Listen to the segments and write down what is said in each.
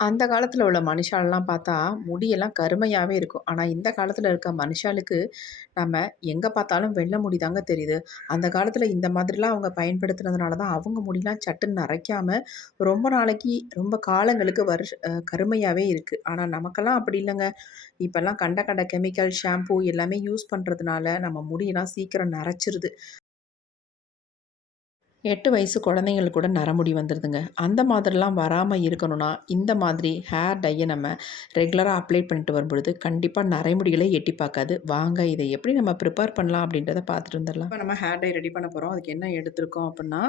அந்த காலத்துல உள்ள மனுஷாலலாம் பார்த்தா, முடியெல்லாம் கருமையாவே இருக்கும். ஆனா, இந்த காலத்துல இருக்க மனுஷாளுக்கு, நம்ம எங்க பார்த்தாலும் வெள்ள முடி தாங்க தெரியுது. அந்த காலத்துல இந்த மாதிரிலாம் அவங்க பயன்படுத்துனதுனால தான், அவங்க முடிலாம் சட்டுன்னு நரைக்காம, ரொம்ப நாளைக்கு, ரொம்ப காலங்களுக்கு கருமையாவே இருக்கு. ஆனா, நமக்கெல்லாம் அப்படி இல்லங்க. இப்பலாம் கண்ட கண்ட கெமிக்கல், ஷாம்பூ எல்லாமே யூஸ் பண்றதுனால, நம்ம முடியெல்லாம் சீக்கிரம் நரைச்சிருது. 8 வயசு குழந்தைங்களுக்கு கூட நரமுடி வந்துருதுங்க. அந்த மாதிரிலாம் வராம இருக்கணும்னா, இந்த மாதிரி ஹேர் டைய நம்ம ரெகுலரா அப்ளை பண்ணிட்டு வரும்பொழுது, கண்டிப்பா நரைமுடிகளே எட்டி பார்க்காது. வாங்க இத எப்படி நம்ம ப்ரிப்பேர் பண்ணலாம் அப்படின்றத பார்த்துட்டு வந்துரலாம். இப்ப நம்ம ஹேர் டை ரெடி பண்ண போறோம். அதுக்கு என்ன எடுத்திருக்கோம் அப்புட்ன்னா,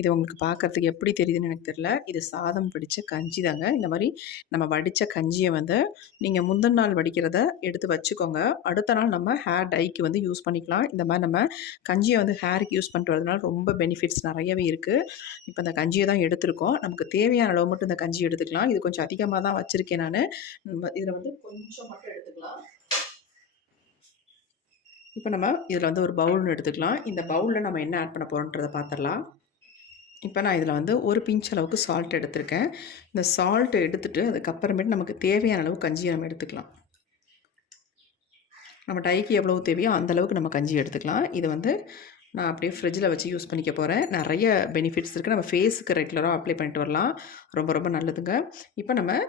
இது உங்களுக்கு பார்க்கறதுக்கு எப்படி தெரியுதுன்னு எனக்கு தெரியல. இது சாதம் வடிச்ச கஞ்சி தாங்க. இந்த மாரி நம்ம வடிச்ச கஞ்சிய வந்து, நீங்க முந்தின நாள் வடிக்கிறத எடுத்து வச்சுக்கோங்க. அடுத்த நாள் நம்ம ஹேர் டைக்கு வந்து யூஸ் பண்ணிக்கலாம். இந்த மாரி நம்ம கஞ்சிய வந்து ஹேருக்கு யூஸ் பண்ணிட்டு வரதுனால ரொம்ப பெனிஃபிட்ஸ் நெறையவே இருக்கு. இப்ப இந்த கஞ்சிய தான் எடுத்திருக்கோம். நமக்கு தேவையான அளவு மட்டும் இந்த கஞ்சி எடுத்துக்கலாம். இது கொஞ்சம் அதிகமா தான் வச்சிருக்கேன் நானு. இதுல வந்து கொஞ்சம் மட்டும் எடுத்துக்கலாம். இப்ப நம்ம இதுல வந்து ஒரு பவுல் எடுத்துக்கலாம். இந்த பவுல்ல நம்ம என்ன ஆட் பண்ண போறோம்ன்றத பார்த்துரலாம். இப்ப நான் இதுல வந்து ஒரு பிஞ்ச் அளவுக்கு சால்ட் எடுத்திருக்கேன். இந்த சால்ட் எடுத்துட்டு அதுக்கப்புறமேட்டு நமக்கு தேவையான அளவு கஞ்சிய நம்ம எடுத்துக்கலாம். நம்ம டைக்கு எவ்வளவு தேவையோ அந்த அளவுக்கு நம்ம கஞ்சி எடுத்துக்கலாம். இது வந்து நான் அப்படியே ஃப்ரிட்ஜில் வச்சு யூஸ் பண்ணிக்க போகிறேன். நெறைய பெனிஃபிட்ஸ் இருக்குது. நம்ம ஃபேஸுக்கு ரெகுலராக அப்ளை பண்ணிட்டு வரலாம். ரொம்ப ரொம்ப நல்லதுங்க. இப்போ நம்ம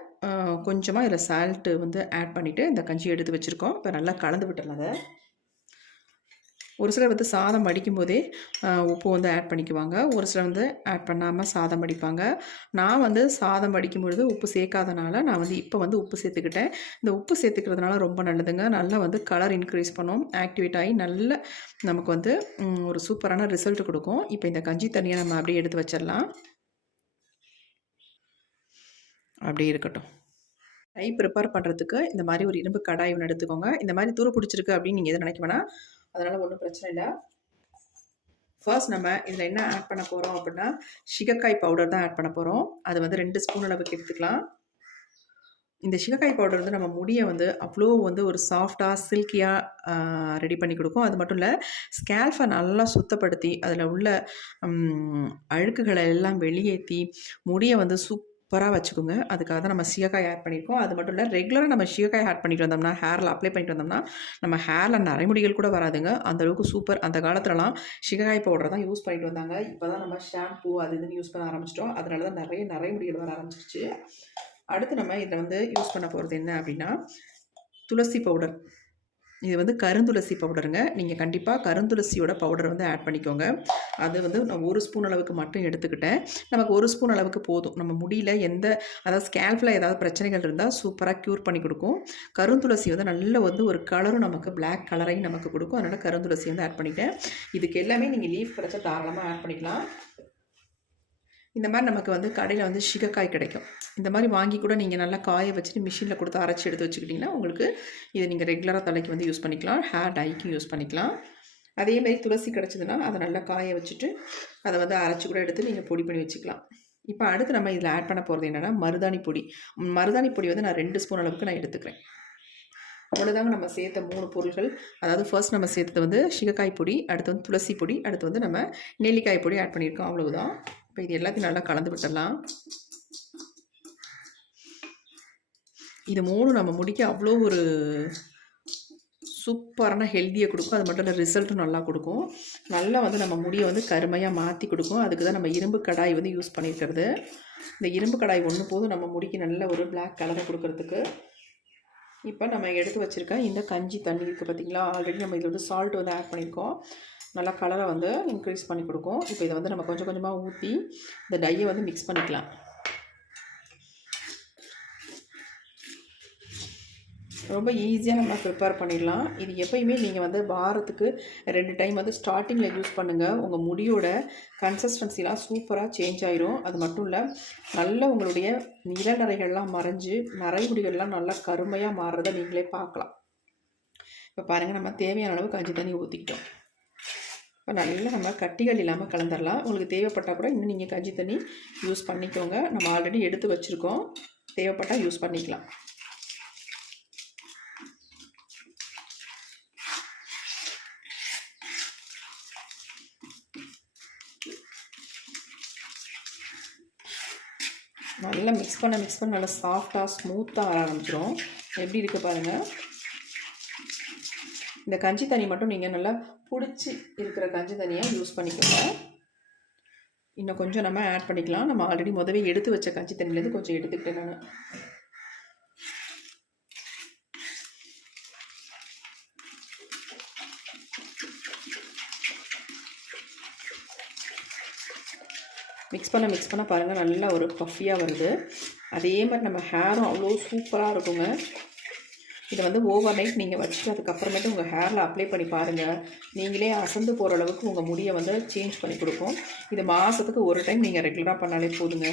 கொஞ்சமா இதில சால்ட்டு வந்து ஆட் பண்ணிவிட்டு இந்த கஞ்சி எடுத்து வச்சுருக்கோம். இப்போ நல்லா கலந்து விட்டுறலாம் அத. ஒரு சிலர் வந்து சாதம் வடிக்கும்போதே உப்பு வந்து ஆட் பண்ணிக்குவாங்க. ஒரு சிலர் வந்து ஆட் பண்ணாம சாதம் வடிப்பாங்க. நான் வந்து சாதம் வடிக்கும்பொழுது உப்பு சேர்க்காதனால, நான் வந்து இப்போ வந்து உப்பு சேர்த்துக்கிட்டேன். இந்த உப்பு சேர்த்துக்கிறதுனால ரொம்ப நல்லதுங்க. நல்லா வந்து கலர் இன்க்ரீஸ் பண்ணும். ஆக்டிவேட் ஆகி நல்ல நமக்கு வந்து ஒரு சூப்பரான ரிசல்ட் குடுக்கும். இப்போ இந்த கஞ்சி தண்ணிய நம்ம அப்படியே எடுத்து வச்சிடலாம். அப்படியே இருக்கட்டும். டை ப்ரிப்பேர் பண்ணுறதுக்கு இந்த மாரி ஒரு இரும்பு கடாய் ஒண்ணு எடுத்துக்கோங்க. இந்த மாரி துரு புடிச்சிருக்கு அப்படின்னு நீங்க எதுவும் நினைக்க வேணாம். அதனால ஒண்ணும் பிரச்சனை இல்ல. ஃபர்ஸ்ட் நம்ம இதில என்ன ஆட் பண்ண போறோம் அப்படின்னா, சிகக்காய் பவுடர் தான் ஆட் பண்ண போறோம். அது வந்து 2 ஸ்பூன் அளவுக்கு எடுத்துக்கலாம். இந்த சிகக்காய் பவுடர் வந்து நம்ம முடிய வந்து அவ்வளோ வந்து ஒரு சாஃப்ட்டா, சில்கியா ரெடி பண்ணி குடுக்கும். அது மட்டும் இல்ல, ஸ்கேல்ஃப நல்லா சுத்தப்படுத்தி, அதில உள்ள அழுக்குகள எல்லாம் வெளியேத்தி, முடிய வந்து சூப்பரா வச்சுக்குங்க. அதுக்காக தான் நம்ம சீயக்காய் ஆட் பண்ணியிருக்கோம். அது மட்டும் இல்ல, ரெகுலரா நம்ம சீயக்காய் ஆட் பண்ணிட்டு வந்தோம்னா, ஹேர்ல அப்ளை பண்ணிட்டு வந்தோம்னா, நம்ம ஹேர்ல நரைமுடிகள் கூட வராதுங்க. அந்த அளவுக்கு சூப்பர். அந்த காலத்துலலாம் சீயக்காய் பவுடர் தான் யூஸ் பண்ணிட்டு வந்தாங்க. இப்ப தான் நம்ம ஷாம்பூ அது இதுன்னு யூஸ் பண்ண ஆரம்பிச்சுட்டோம். அதனால தான் நெறைய நரைமுடிகள் வர ஆரம்பிச்சுருச்சு. அடுத்து நம்ம இதில வந்து யூஸ் பண்ண போறது என்ன அப்படின்னா, துளசி பவுடர். இது வந்து கருந்துளசி பவுடருங்க. நீங்க கண்டிப்பா கருந்துளசியோட பவுடர் வந்து ஆட் பண்ணிக்கோங்க. அது வந்து நான் 1 ஸ்பூன் அளவுக்கு மட்டும் எடுத்துக்கிட்டேன். நமக்கு 1 ஸ்பூன் அளவுக்கு போதும். நம்ம முடியில அதாவது ஸ்கேல்ப்ல ஏதாவது பிரச்சனைகள் இருந்தா சூப்பரா க்யூர் பண்ணி குடுக்கும். கருந்துளசி வந்து நல்ல வந்து ஒரு கலரும் நமக்கு பிளாக் கலரையும் நமக்கு குடுக்கும். அதனால கருந்துளசி வந்து ஆட் பண்ணிட்டேன். இதுக்கு எல்லாமே நீங்க லீஃப் கிடைச்சா தாராளமா ஆட் பண்ணிக்கலாம். இந்த மாரி நமக்கு வந்து கடையில வந்து சிகக்காய் கிடைக்கும். இந்த மாரி வாங்கி கூட நீங்க நல்லா காய வச்சுட்டு மிஷின்ல குடுத்து அரைச்சு எடுத்து வச்சுக்கிட்டீங்கன்னா, உங்களுக்கு இத நீங்க ரெகுலரா தலைக்கு வந்து யூஸ் பண்ணிக்கலாம். ஹேர் டைக்கும் யூஸ் பண்ணிக்கலாம். அதே மாரி துளசி கிடைச்சதுன்னா, அத நல்லா காய வச்சுட்டு, அத வந்து அரைச்சு கூட எடுத்து நீங்க பொடி பண்ணி வச்சுக்கலாம். இப்ப அடுத்து நம்ம இதில ஆட் பண்ண போறது என்னன்னா, மருதாணி பொடி. மருதாணி பொடி வந்து நான் 2 ஸ்பூன் அளவுக்கு நான் எடுத்துக்கிறேன். அவ்வளோதாங்க நம்ம சேர்த்த 3 பொருள்கள். அதாவது ஃபர்ஸ்ட் நம்ம சேர்த்தது வந்து சிகக்காய் பொடி, அடுத்து வந்து துளசி பொடி, அடுத்து வந்து நம்ம நெல்லிக்காய் பொடி ஆட் பண்ணியிருக்கோம். அவ்வளவுதான். இப்போ இது எல்லாத்தையும் நல்லா கலந்து விட்டுடலாம். இது 3 நம்ம முடிக்க அவ்வளோ ஒரு சூப்பரான ஹெல்த்திய குடுக்கும். அது மட்டும் இல்ல ரிசல்ட்டும் நல்லா குடுக்கும். நல்லா வந்து நம்ம முடிய வந்து கருமையா மாத்தி குடுக்கும். அதுக்கு தான் நம்ம இரும்பு கடாய் வந்து யூஸ் பண்ணியிருக்கிறது. இந்த இரும்பு கடாய் ஒண்ணு போதும் நம்ம முடிக்கு நல்ல ஒரு பிளாக் கலர குடுக்குறதுக்கு. இப்போ நம்ம எடுத்து வச்சிருக்க இந்த கஞ்சி தண்ணி இருக்குது பார்த்தீங்களா? ஆல்ரெடி நம்ம இதில வந்து சால்ட் வந்து ஆட் பண்ணியிருக்கோம். நல்லா கலரை வந்து இன்க்ரீஸ் பண்ணி கொடுக்கும். இப்போ இதை வந்து நம்ம கொஞ்சம் கொஞ்சமாக ஊற்றி இந்த டையை வந்து மிக்ஸ் பண்ணிக்கலாம். ரொம்ப ஈஸியாக நம்ம ப்ரிப்பேர் பண்ணிடலாம். இது எப்பயுமே நீங்கள் வந்து வாரத்துக்கு 2 டைம் வந்து ஸ்டார்டிங்கில் யூஸ் பண்ணுங்கள். உங்கள் முடியோட கன்சிஸ்டன்சிலாம் சூப்பராக சேஞ்ச் ஆயிரும். அது மட்டும் இல்லை, நல்ல உங்களுடைய நிறநரைகள்லாம் மறைஞ்சு நரைமுடிகள்லாம் நல்லா கருமையாக மாறுறதை நீங்களே பார்க்கலாம். இப்போ பாருங்கள், நம்ம தேவையான அளவு கஞ்சி தண்ணி ஊற்றிக்கிட்டோம். இப்போ நல்லா நம்ம கட்டிகள் இல்லாமல் கலந்துடலாம். உங்களுக்கு தேவைப்பட்டால் கூட இன்னும் நீங்கள் கஞ்சி தண்ணி யூஸ் பண்ணிக்கோங்க. நம்ம ஆல்ரெடி எடுத்து வச்சுருக்கோம். தேவைப்பட்டால் யூஸ் பண்ணிக்கலாம். நல்லா நல்லா மிக்ஸ் பண்ண நல்லா சாஃப்டாக ஸ்மூத்தாக வர ஆரம்பிச்சிடும். எப்படி இருக்குது பாருங்கள். இந்த கஞ்சி தண்ணி மட்டும் நீங்கள் நல்லா பிடிச்சி இருக்கிற கஞ்சி தண்ணியாக யூஸ் பண்ணிக்கோங்க. இன்னும் கொஞ்சம் நம்ம ஆட் பண்ணிக்கலாம். நம்ம ஆல்ரெடி முதவே எடுத்து வச்ச கஞ்சி தண்ணியிலேருந்து கொஞ்சம் எடுத்துக்கிட்டேன் நான். மிக்ஸ் பண்ண பாருங்கள் நல்லா ஒரு பஃபியாக வருது. அதே மாதிரி நம்ம ஹேரும் அவ்வளோ சூப்பராக இருக்குங்க. இதை வந்து ஓவர் நைட் நீங்கள் வச்சுட்டு அதுக்கப்புறமேட்டு உங்கள் ஹேரில் அப்ளை பண்ணி பாருங்கள். நீங்களே அசந்து போகிற அளவுக்கு உங்கள் முடியை வந்து சேஞ்ச் பண்ணி கொடுக்கும். இது மாதத்துக்கு ஒரு டைம் நீங்கள் ரெகுலராக பண்ணாலே போதுங்க.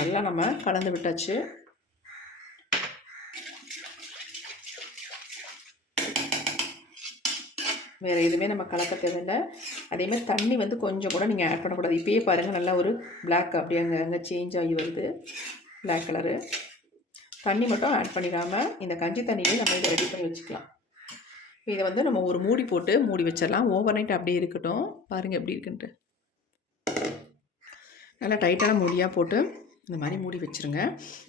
நல்லா நம்ம கலந்து விட்டாச்சு. வேறு எதுவுமே நம்ம கலக்க தேவையில்லை. அதேமாதிரி தண்ணி வந்து கொஞ்சம் கூட நீங்கள் ஆட் பண்ணக்கூடாது. இப்போயே பாருங்கள் நல்லா ஒரு பிளாக் அப்படியே அங்கே சேஞ்ச் ஆகி வருது, பிளாக் கலரு. தண்ணி மட்டும் ஆட் பண்ணிடாமல் இந்த கஞ்சி தண்ணியிலே நம்ம இதை ரெடி பண்ணி வச்சுக்கலாம். இதை வந்து நம்ம ஒரு மூடி போட்டு மூடி வச்சிடலாம். ஓவர் நைட் அப்படியே இருக்கட்டும். பாருங்கள் எப்படி இருக்குன்ட்டு. நல்லா டைட்டான மூடியாக போட்டு இந்த மாதிரி மூடி வச்சுருங்க.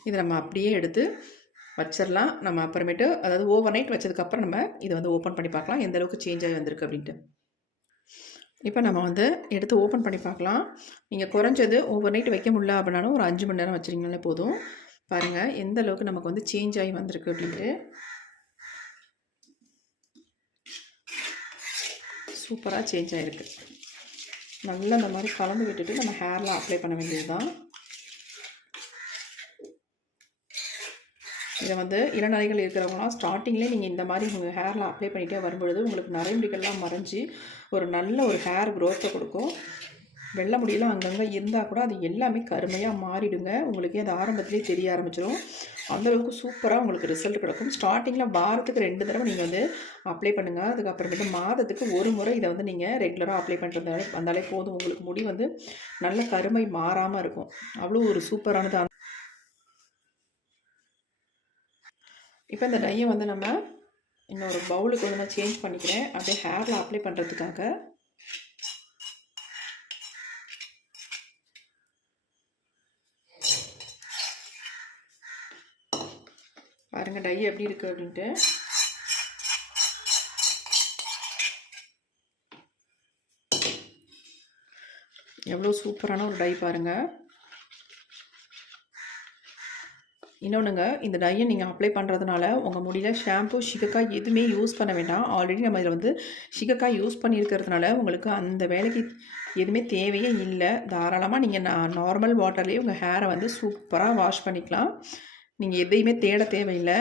இதை நம்ம அப்படியே எடுத்து வச்சிடலாம். நம்ம அப்புறமேட்டு அதாவது ஓவர் நைட் வச்சதுக்கப்புறம் நம்ம இதை வந்து ஓப்பன் பண்ணி பார்க்கலாம் எந்த அளவுக்கு சேஞ்ச் ஆகி வந்திருக்கு அப்படின்ட்டு. இப்போ நம்ம வந்து எடுத்து ஓப்பன் பண்ணி பார்க்கலாம். நீங்கள் குறைஞ்சது ஓவர் நைட் வைக்க முடியல அப்படின்னாலும் ஒரு 5 மணி நேரம் வச்சுருங்கனாலே போதும். பாருங்கள் எந்த அளவுக்கு நமக்கு வந்து சேஞ்ச் ஆகி வந்திருக்கு அப்படின்ட்டு. சூப்பராக சேஞ்ச் ஆகிருக்கு. நல்லா இந்த மாதிரி கலந்து விட்டுட்டு நம்ம ஹேரில் அப்ளை பண்ண வேண்டியது தான். இதை வந்து இளநரைகள் இருக்கிறவங்களாம் ஸ்டார்டிங்லேயே நீங்கள் இந்த மாதிரி உங்கள் ஹேரில் அப்ளை பண்ணிகிட்டே வரும்பொழுது உங்களுக்கு நரைமுடிகள்லாம் மறைஞ்சி ஒரு நல்ல ஒரு ஹேர் க்ரோத்தை கொடுக்கும். வெள்ளை முடியெல்லாம் அங்கங்கே இருந்தால் கூட அது எல்லாமே கருமையாக மாறிடுங்க. உங்களுக்கே அது ஆரம்பத்துலேயே தெரிய ஆரம்பிச்சிடும். அந்தளவுக்கு சூப்பராக உங்களுக்கு ரிசல்ட் கிடைக்கும். ஸ்டார்டிங்கில் வாரத்துக்கு 2 தடவை நீங்கள் வந்து அப்ளை பண்ணுங்கள். அதுக்கப்புறமேட்டு மாதத்துக்கு ஒரு முறை இதை வந்து நீங்கள் ரெகுலராக அப்ளை பண்ணுறதால வந்தாலே போதும். உங்களுக்கு முடி வந்து நல்ல கருமை மாறாமல் இருக்கும். அவ்வளோ ஒரு சூப்பரானது. இப்போ இந்த டையை வந்து நம்ம இன்னொரு பவுலுக்கு வந்து நான் சேஞ்ச் பண்ணிக்கிறேன். அப்படியே ஹேரில் அப்ளை பண்ணுறதுக்காக. பாருங்கள் டை எப்படி இருக்குது அப்படின்ட்டு. எவ்வளோ சூப்பரான ஒரு டை பாருங்கள். இன்னொன்றுங்க, இந்த டையை நீங்கள் அப்ளை பண்ணுறதுனால உங்கள் முடியல ஷாம்பு சிகக்காய் எதுவுமே யூஸ் பண்ண வேண்டாம். ஆல்ரெடி நம்ம இதில் வந்து சிகக்காய் யூஸ் பண்ணியிருக்கிறதுனால உங்களுக்கு அந்த வேலைக்கு எதுவுமே தேவையே இல்லை. தாராளமாக நீங்கள் நார்மல் வாட்டர்லேயே உங்கள் ஹேரை வந்து சூப்பராக வாஷ் பண்ணிக்கலாம். நீங்கள் எதையுமே தேட தேவையில்லை.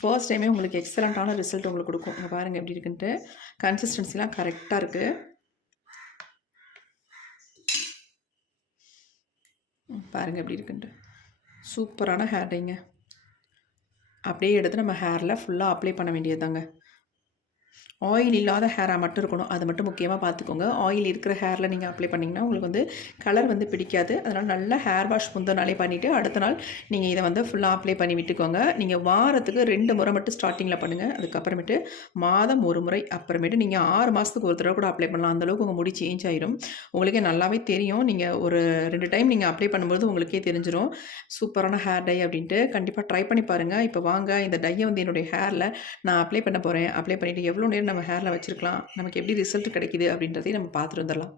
ஃபர்ஸ்ட் டைமே உங்களுக்கு எக்ஸலண்ட்டான ரிசல்ட் உங்களுக்கு கொடுக்கும். இங்கே பாருங்கள் எப்படி இருக்குன்ட்டு. கன்சிஸ்டன்சிலாம் கரெக்டாக இருக்குது. பாருங்கள் எப்படி இருக்குன்ட்டு. சூப்பரான ஹேர் டைங்க. அப்படியே எடுத்து நம்ம ஹேரில் ஃபுல்லாக அப்ளை பண்ண வேண்டியது தாங்க. ஆயில் இல்லாத ஹேராக மட்டும் இருக்கணும். அது மட்டும் முக்கியமாக பார்த்துக்கோங்க. ஆயில் இருக்கிற ஹேரில் நீங்கள் அப்ளை பண்ணிங்கன்னா உங்களுக்கு வந்து கலர் வந்து பிடிக்காது. அதனால் நல்லா ஹேர் வாஷ் முந்தின நாளே பண்ணிவிட்டு அடுத்த நாள் நீங்கள் இதை வந்து ஃபுல்லாக அப்ளை பண்ணி விட்டுக்கோங்க. நீங்கள் வாரத்துக்கு 2 முறை மட்டும் ஸ்டார்டிங்கில் பண்ணுங்கள். அதுக்கப்புறமேட்டு மாதம் 1 முறை, அப்புறமேட்டு நீங்கள் 6 மாதத்துக்கு ஒரு தடவை கூட அப்ளை பண்ணலாம். அந்தளவுக்கு உங்கள் முடி சேஞ்ச் ஆகிடும். உங்களுக்கே நல்லாவே தெரியும். நீங்கள் ஒரு 2 டைம் நீங்கள் அப்ளை பண்ணும்போது உங்களுக்கே தெரிஞ்சிடும் சூப்பரான ஹேர் டை அப்படின்ட்டு. கண்டிப்பாக ட்ரை பண்ணி பாருங்கள். இப்போ வாங்க இந்த டையை வந்து என்னுடைய ஹேரில் நான் அப்ளை பண்ண போகிறேன். அப்ளை பண்ணிவிட்டு எவ்வளோ நேரம் நம்ம ஹேரில் வச்சுருக்கலாம், நமக்கு எப்படி ரிசல்ட் கிடைக்குது அப்படின்றதையும் நம்ம பார்த்துட்டு வந்துடலாம்.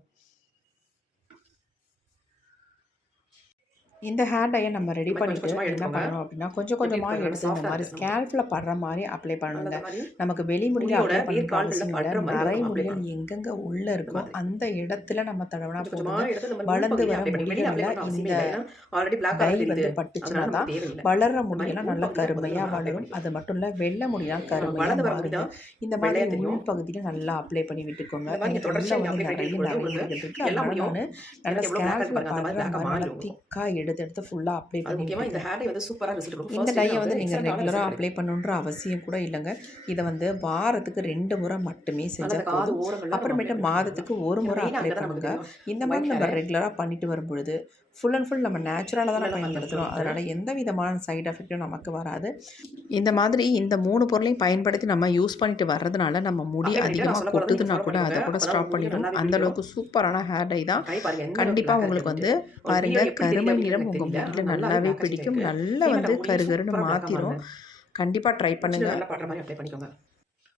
இந்த ஹேர் டையை நம்ம ரெடி பண்ணிட்டு என்ன பண்ணணும் அப்படின்னா கொஞ்சம் கொஞ்சமாக எடுத்து இந்த மாதிரி ஸ்கேல்ஃபில் படுற மாதிரி அப்ளை பண்ணணுங்க. நமக்கு வெளி முடியல அப்ளை பண்ண நிறைய முடிகள் எங்கெங்கே உள்ளே இருக்கோ அந்த இடத்துல நம்ம தடவினா போதும். வளர்ந்து வர முடியல இந்த டை வந்து பட்டுச்சுன்னா தான் வளர்ற முடியெல்லாம் நல்லா கருமையாக வளரும். அது மட்டும் இல்லை வெள்ளை முடியெல்லாம் கருமையாக மாறுது. இந்த மாதிரி உள் பகுதியில் நல்லா அப்ளை பண்ணி விட்டுக்கோங்க. நிறைய முடிகள் இருக்குது. அதனால நான் நல்லா ஸ்கேல்ஃபில் படுற மாதிரி திக்காக எடுத்து ஃபுல்லாக அப்ளை அது முக்கியமாக இந்த பண்ணிவிடுங்க. ஹேர் டை வந்து சூப்பராக ரிசல்ட் கொடுக்கும். இந்த ஃபர்ஸ்ட் டையை வந்து நீங்கள் எக்ஸலண்டான ரெகுலராக ரிசல்ட் அப்ளை பண்ணணுன்ற அவசியம் கூட இல்லைங்க. இதை வந்து வாரத்துக்கு 2 முறை மட்டுமே ஆனால் செஞ்சால் அந்த காது போதும். ஓரங்கள்லாம் நம்ம அப்புறமேட்டு அப்ளை மாதத்துக்கு பண்ணிக்கலாம். ஒரு ஏன்னா முறை மெயினாக அப்ளை அங்கே தான் நமக்கு பண்ணுங்கள். தெரியும் இந்த மாதிரி ஒயிட் நம்ம ஹேர் ரெகுலராக பண்ணிட்டு வரும்பொழுது ஃபுல் அண்ட் ஃபுல் நம்ம நேச்சுரலாக தானே உள்ளெல்லாம் பயன்படுத்துகிறோம். பயன்படுத்துகிறோம். அதனால் எந்த விதமான சைடு எஃபெக்ட்டும் நமக்கு வராது. இந்த மாதிரி இந்த 3 பொருளையும் பயன்படுத்தி நம்ம யூஸ் பண்ணிட்டு வர்றதுனால நம்ம முடி அப்படியே விட்டுட்டு நான் அதிகமாக சொல்ல போகிறது கொட்டுதுன்னா நீங்கள் கூட ஃபாலோ அதை கூட பண்ணிக்கோங்க. ஸ்டாப் அப்பதான் பண்ணிடும். நல்லாவே அந்த பிடிக்கும். அளவுக்கு சூப்பரான ஹேர் டை தான். ட்ரை பாருங்க எந்த அளவுக்கு கண்டிப்பாக black உங்களுக்கு இருக்குன்ட்டு. வந்து ஒரு பாருங்க வீடியோ எப்படி கருமை தெரியுது நிறம் அப்படின்னு உங்கள் தெரியல. முடியில் ஆனால் நல்லாவே நல்லாவே black ஆ பிடிக்கும். இருக்கு. நல்லா ஏன் வந்து மேடம் முடியும் கருகருன்னு சூப்பராக black-ஆ மாற்றிடும். மாறுது. கண்டிப்பாக ட்ரை சின்ன பண்ணுங்கள். நல்லா படுற மாதிரி அப்ளை பண்ணிக்கோங்க.